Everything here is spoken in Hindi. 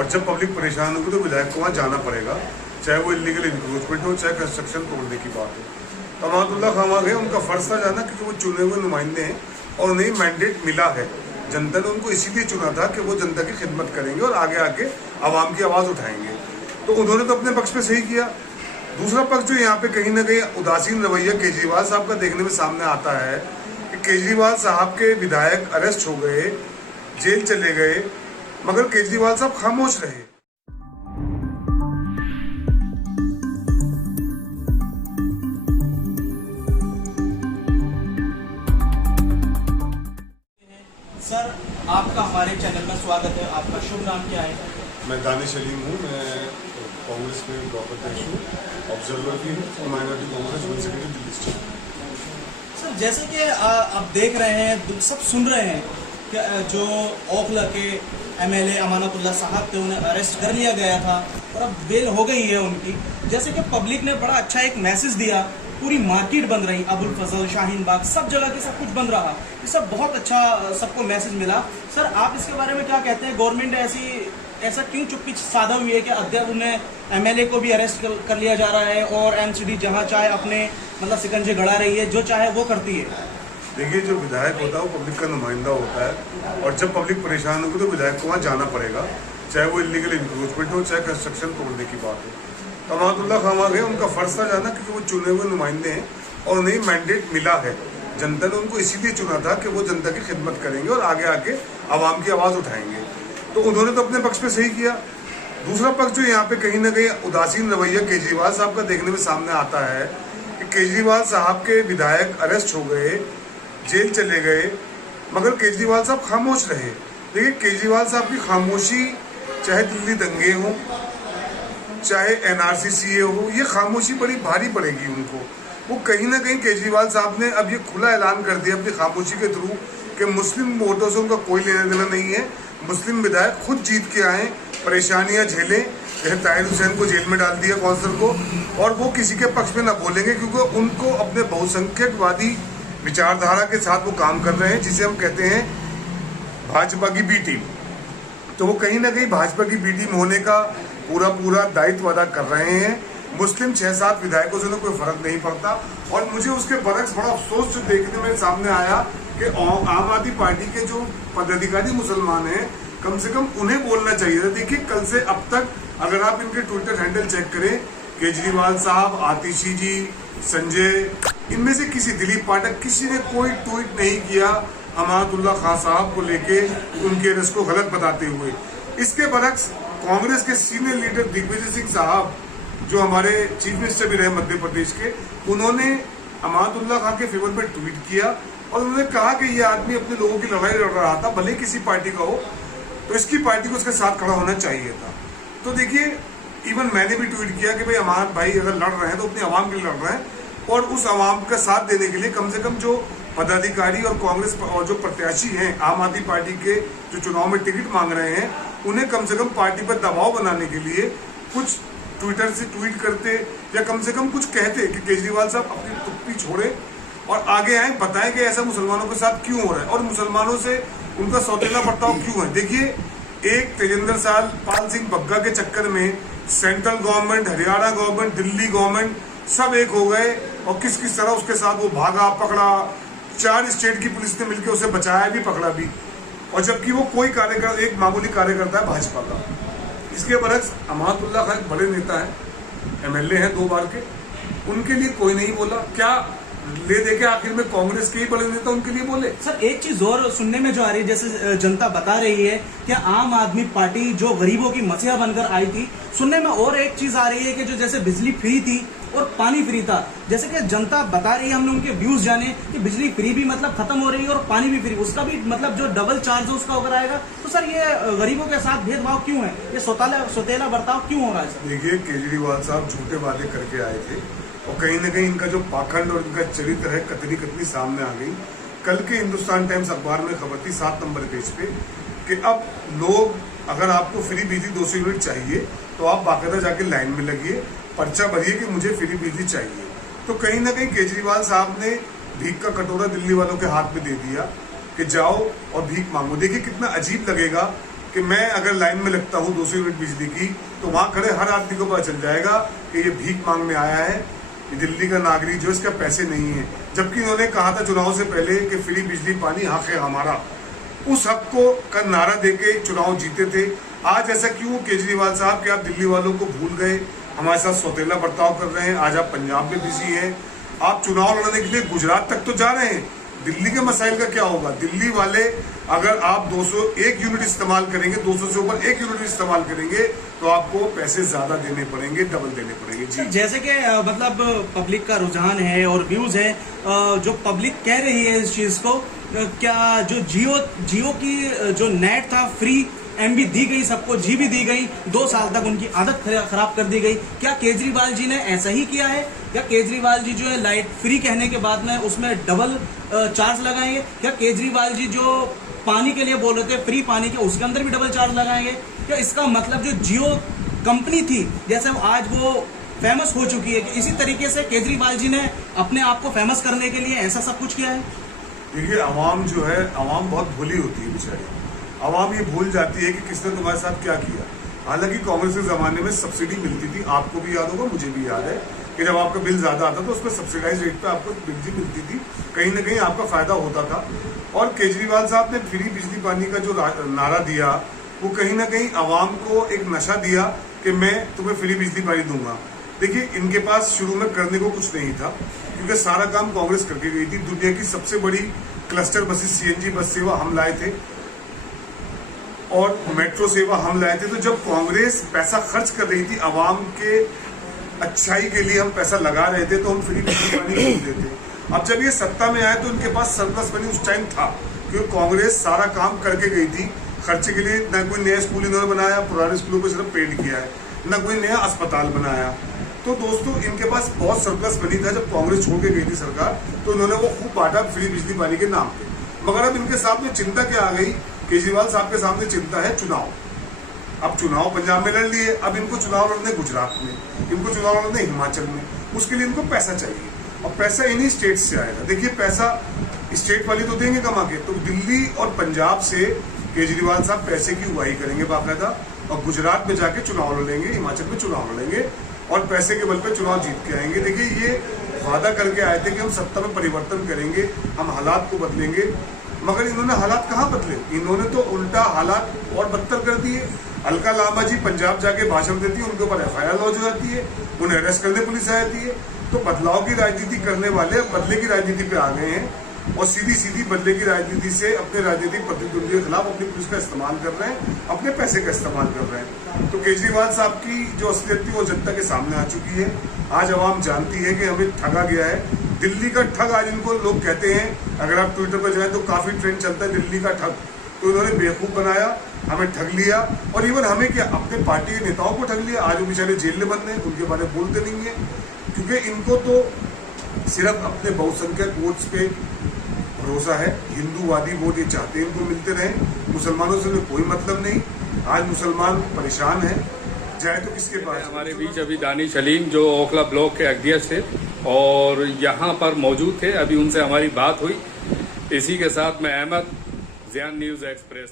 और जब पब्लिक परेशान होगी तो विधायक को वहाँ जाना पड़ेगा, चाहे वो इलीगल इंक्रोचमेंट हो, चाहे कंस्ट्रक्शन तोड़ने की बात हो। अमानुल्लाह खान वहाँ गए, उनका फर्ज था जाना, क्योंकि वो चुने हुए नुमाइंदे हैं और उन्हें मैंडेट मिला है। जनता ने उनको इसीलिए चुना था कि वो जनता की खिदमत करेंगे और आगे आके आवाम की आवाज़ उठाएंगे। तो उन्होंने तो अपने पक्ष पे सही किया। दूसरा पक्ष जो यहाँ पे कहीं ना कहीं उदासीन रवैया केजरीवाल साहब का देखने में सामने आता है कि केजरीवाल साहब के विधायक अरेस्ट हो गए, जेल चले गए, मगर केजरीवाल साहब खामोश रहे। सर, आपका हमारे चैनल में स्वागत है। आपका शुभ नाम क्या है? मैं दानिश अलीम हूँ, मैं कांग्रेस में ब्लॉक अध्यक्ष हूँ, ऑब्जर्वर भी हूँ, minority Congress general secretary Delhi state. Sir, जैसे कि आप देख रहे हैं, सब सुन रहे हैं कि जो ओखला के एमएलए अमानतुल्लाह साहब थे, उन्हें अरेस्ट कर लिया गया था और अब बेल हो गई है उनकी। जैसे कि पब्लिक ने बड़ा अच्छा एक मैसेज दिया, पूरी मार्केट बंद रही, अबुल फजल, शाहीन बाग, सब जगह के सब कुछ बंद रहा। ये सब बहुत अच्छा सबको मैसेज मिला। सर, आप इसके बारे में क्या कहते हैं? गवर्नमेंट ऐसा क्यों चुप्पी साधा हुई है कि अध्यक्ष उन्हें एमएलए को भी अरेस्ट कर लिया जा रहा है और एमसीडी जहां चाहे अपने मतलब शिकंजे गड़ा रही है, जो चाहे वो करती है? देखिए, जो विधायक होता है वो पब्लिक का नुमाइंदा होता है और जब पब्लिक परेशान होगी तो विधायक को वहाँ जाना पड़ेगा, चाहे वो इलीगल इंक्रोचमेंट हो, चाहे कंस्ट्रक्शन तोड़ने की बात हो। अमानुल्लाह खान वहाँ गए, उनका फर्ज था जाना, क्योंकि वो चुने हुए नुमाइंदे हैं और उन्हें मैंडेट मिला है। जनता ने उनको इसीलिए चुना था कि वो जनता की खिदमत करेंगे और आगे आके आवाम की आवाज़ उठाएंगे। तो उन्होंने तो अपने पक्ष पे सही किया। दूसरा पक्ष जो यहाँ पे कहीं ना कहीं उदासीन रवैया केजरीवाल साहब का देखने में सामने आता है कि केजरीवाल साहब के विधायक अरेस्ट हो गए, जेल चले गए, मगर केजरीवाल साहब खामोश रहे। देखिए, केजरीवाल साहब की खामोशी, चाहे दिल्ली दंगे हों, चाहे एनआरसी सीए हो, ये खामोशी बड़ी भारी पड़ेगी उनको। वो कहीं ना कहीं केजरीवाल साहब ने अब ये खुला ऐलान कर दिया अपनी खामोशी के थ्रू कि मुस्लिम वोटों से उनका कोई लेना देना नहीं है। मुस्लिम विधायक खुद जीत के आए, परेशानियां झेलें, जैसे ताहिर हुसैन को जेल में डाल दिया काउंसलर को, और वो किसी के पक्ष में ना बोलेंगे, क्योंकि उनको अपने बहुसंख्यकवादी विचारधारा के साथ वो काम कर रहे हैं, जिसे हम कहते हैं भाजपा की बी टीम। तो वो कहीं ना कहीं भाजपा की बी टीम होने का पूरा दायित्व अदा कर रहे हैं। मुस्लिम 6-7 विधायकों से कोई फर्क नहीं पड़ता। और मुझे उसके बरक्स बड़ा अफसोस से देखने में सामने आया कि आम आदमी पार्टी के जो पदाधिकारी मुसलमान हैं, कम से कम उन्हें बोलना चाहिए था। देखिए, कल से अब तक अगर आप इनके ट्विटर हैंडल चेक करें, केजरीवाल साहब, आतिशी जी, संजय, इनमें से किसी, दिलीप पाठक, किसी ने कोई ट्वीट नहीं किया अमानतुल्लाह खान साहब को लेके उनके अरेस्ट को गलत बताते हुए। इसके बरक्स कांग्रेस के सीनियर लीडर दिग्विजय सिंह साहब, जो हमारे चीफ मिनिस्टर भी रहे मध्य प्रदेश के, उन्होंने अमानतुल्लाह खान के फेवर में ट्वीट किया और उन्होंने कहा कि ये आदमी अपने लोगों की लड़ाई लड़ रहा था, भले किसी पार्टी का हो, तो इसकी पार्टी को उसके साथ खड़ा होना चाहिए था। तो देखिए, इवन मैंने भी ट्वीट किया कि भाई अमान भाई अगर लड़ रहे हैं तो अपनी आवाम के लिए लड़ रहे हैं, और उस आवाम का साथ देने के लिए कम से कम जो पदाधिकारी और कांग्रेस और जो प्रत्याशी हैं आम आदमी पार्टी के, जो चुनाव में टिकट मांग रहे हैं, उन्हें कम से कम पार्टी पर दबाव बनाने के लिए कुछ ट्विटर से ट्वीट करते या कम से कम कुछ कहते कि केजरीवाल साहब अपनी टुप्पी छोड़े और आगे आए, बताएं कि ऐसा मुसलमानों के साथ क्यों हो रहा है और मुसलमानों से उनका सौतेला बर्ताव क्यों है। देखिए, एक तेजेंद्र पाल सिंह बग्गा के चक्कर में central government, Haryana government, Delhi government सब एक हो गए और किस किस तरह उसके साथ वो भागा, पकड़ा, 4 स्टेट की पुलिस ने मिलकर उसे बचाया भी, पकड़ा भी, और जबकि वो कोई कार्यकर्ता, एक मामूली कार्यकर्ता है भाजपा का। इसके बरक्स अमानतुल्लाह खान बड़े नेता हैं, एमएलए हैं 2 बार के, उनके लिए कोई नहीं बोला। क्या ले दे के आखिर में कांग्रेस के ही बड़े नेता उनके लिए बोले? सर, एक चीज और सुनने में जो आ रही है, जैसे जनता बता रही है कि आम आदमी पार्टी जो गरीबों की मसीहा बनकर आई थी, सुनने में और एक चीज आ रही है कि जो जैसे बिजली फ्री थी और पानी फ्री था, जैसे कि जनता बता रही है, हमने उनके व्यूज जाने कि बिजली फ्री भी मतलब खत्म हो रही है और पानी भी फ्री, उसका भी मतलब जो डबल चार्ज है उसका होकर आएगा। तो सर, ये गरीबों के साथ भेदभाव क्यों है? ये सौतेला बर्ताव क्यों हो रहा है? देखिए, केजरीवाल साहब झूठे वादे करके आए थे और कहीं ना कहीं इनका जो पाखंड और इनका चरित्र है, कतरी सामने आ गई। कल के हिंदुस्तान टाइम्स अखबार में खबर थी 7 नंबर पेज पे कि अब लोग, अगर आपको फ्री बिजली 200 यूनिट चाहिए तो आप बाकायदा जाके लाइन में लगिए, पर्चा भरिए कि मुझे फ्री बिजली चाहिए। तो कहीं ना कहीं केजरीवाल साहब ने भीख का कटोरा दिल्ली वालों के हाथ में दे दिया कि जाओ और भीख मांगो। देखिए, कितना अजीब लगेगा कि मैं अगर लाइन में लगता हूँ 200 यूनिट बिजली की, तो वहाँ खड़े हर आदमी को पता चल जाएगा कि ये भीख मांगने आया है, ये दिल्ली का नागरिक जो इसका पैसे नहीं है। जबकि इन्होंने कहा था चुनाव से पहले कि फ्री बिजली पानी हक है हमारा, उस हक को का नारा देके चुनाव जीते थे। आज ऐसा क्यों केजरीवाल साहब कि आप दिल्ली वालों को भूल गए, हमारे साथ सौतेला बर्ताव कर रहे हैं। आज आप पंजाब में बिजी हैं, आप चुनाव लड़ने के लिए गुजरात तक तो जा रहे हैं। दिल्ली के मसाइल का क्या होगा? दिल्ली वाले अगर आप 201 यूनिट इस्तेमाल करेंगे, 200 से ऊपर 1 यूनिट इस्तेमाल करेंगे, तो आपको पैसे ज्यादा देने पड़ेंगे, डबल देने पड़ेंगे। जी, जैसे कि मतलब पब्लिक का रुझान है और व्यूज है, जो पब्लिक कह रही है इस चीज को, क्या जो जियो की जो नेट था फ्री एमबी दी गई, सबको जीबी दी गई, 2 साल तक उनकी आदत खराब कर दी गई। क्या केजरीवाल जी ने ऐसा ही किया है? क्या केजरीवाल जी जो है लाइट फ्री कहने के बाद में उसमें डबल चार्ज लगाएंगे? क्या केजरीवाल जी जो पानी के लिए बोल रहे थे फ्री पानी के, उसके अंदर भी डबल चार्ज लगाएंगे? क्या इसका मतलब जो जियो कंपनी थी, जैसे आज वो फेमस हो चुकी है, कि इसी तरीके से केजरीवाल जी ने अपने आप को फेमस करने के लिए ऐसा सब कुछ किया है? देखिए, आवाम जो है, आवाम बहुत भोली होती है बेचारी। आवाम ये भूल जाती है कि किसने तुम्हारे साथ क्या किया। हालांकि कांग्रेस के ज़माने में सब्सिडी मिलती थी, आपको भी याद होगा, मुझे भी याद है कि जब आपका बिल ज़्यादा आता तो उसमें सब्सिडाइज रेट पे आपको बिजली मिलती थी, कहीं ना कहीं आपका फ़ायदा होता था। और केजरीवाल साहब ने फ्री बिजली पानी का जो नारा दिया, वो कहीं ना कहीं आवाम को एक नशा दिया कि मैं तुम्हें फ्री बिजली पानी दूंगा। देखिए, इनके पास शुरू में करने को कुछ नहीं था, क्योंकि सारा काम कांग्रेस करके गई थी। दुनिया की सबसे बड़ी क्लस्टर बसेस CNG बस सेवा हम लाए थे और मेट्रो सेवा हम लाए थे। तो जब कांग्रेस पैसा खर्च कर रही थी, आवाम के अच्छाई के लिए हम पैसा लगा रहे थे, तो हम फ्री बिजली पानी क्यों देते। अब जब ये सत्ता में आए तो इनके पास सरप्लस मनी उस टाइम था, क्योंकि कांग्रेस सारा काम करके गई थी। खर्चे के लिए न कोई नया स्कूल इन्होंने बनाया, पुराने स्कूलों को सिर्फ पेंट किया है, न कोई नया अस्पताल बनाया। तो दोस्तों, इनके पास बहुत सरप्लस मनी था जब कांग्रेस छोड़ के गई थी सरकार, तो इन्होंने वो खूब बांटा फ्री बिजली पानी के नाम पे। मगर अब इनके सामने चिंता क्या आ गई? केजरीवाल साहब के सामने चिंता है चुनाव। अब चुनाव पंजाब में लड़ लिए, अब इनको चुनाव लड़ने गुजरात में, इनको चुनाव लड़ने हिमाचल में। उसके लिए इनको पैसा चाहिए, और पैसा इन्हीं स्टेट से आएगा। देखिए, पैसा स्टेट वाली तो देंगे कमा के, तो दिल्ली और पंजाब से केजरीवाल साहब पैसे की उगाही करेंगे बाकायदा, और गुजरात में जाके चुनाव लड़ेंगे, हिमाचल में चुनाव लड़ेंगे, और पैसे के बल पे चुनाव जीत के आएंगे। देखिए, ये वादा करके आए थे कि हम सत्ता में परिवर्तन करेंगे, हम हालात को बदलेंगे, मगर इन्होंने हालात कहाँ बदले? इन्होंने तो उल्टा हालात और बदतर कर दिए। अलका लांबा जी पंजाब जाके भाषण देती है, उनके ऊपर FIR लॉन्च हो जाती है, उन्हें अरेस्ट करने पुलिस आ जाती है। तो बदलाव की राजनीति करने वाले बदले की राजनीति पे आ गए हैं, और सीधी सीधी बदले की राजनीति से अपने राजनीतिक प्रतिद्वंदी के खिलाफ अपनी पुलिस का इस्तेमाल कर रहे हैं, अपने पैसे का इस्तेमाल कर रहे हैं। तो केजरीवाल साहब की जो असलियत थी वो जनता के सामने आ चुकी है। आज आवाम जानती है कि हमें ठगा गया है। दिल्ली का ठग आज इनको लोग कहते हैं, अगर आप ट्विटर पर जाएं तो काफी ट्रेंड चलता है दिल्ली का ठग। तो इन्होंने बेवकूफ बनाया, हमें ठग लिया, और इवन हमें क्या, अपने पार्टी के नेताओं को ठग लिया। आज वो बेचारे जेल में बंद हैं, उनके बारे में बोलते नहीं है, क्योंकि इनको तो सिर्फ अपने बहुसंख्यक वोट्स पे भरोसा है। हिंदूवादी वोट ये चाहते हैं इनको मिलते रहे, मुसलमानों से कोई मतलब नहीं। आज मुसलमान परेशान है, जाए तो किसके पास। हमारे बीच अभी दानिश हलीम जो ओखला ब्लॉक के अध्यक्ष थे और यहाँ पर मौजूद थे, अभी उनसे हमारी बात हुई। इसी के साथ मैं अहमद, ज़ियान न्यूज़ एक्सप्रेस।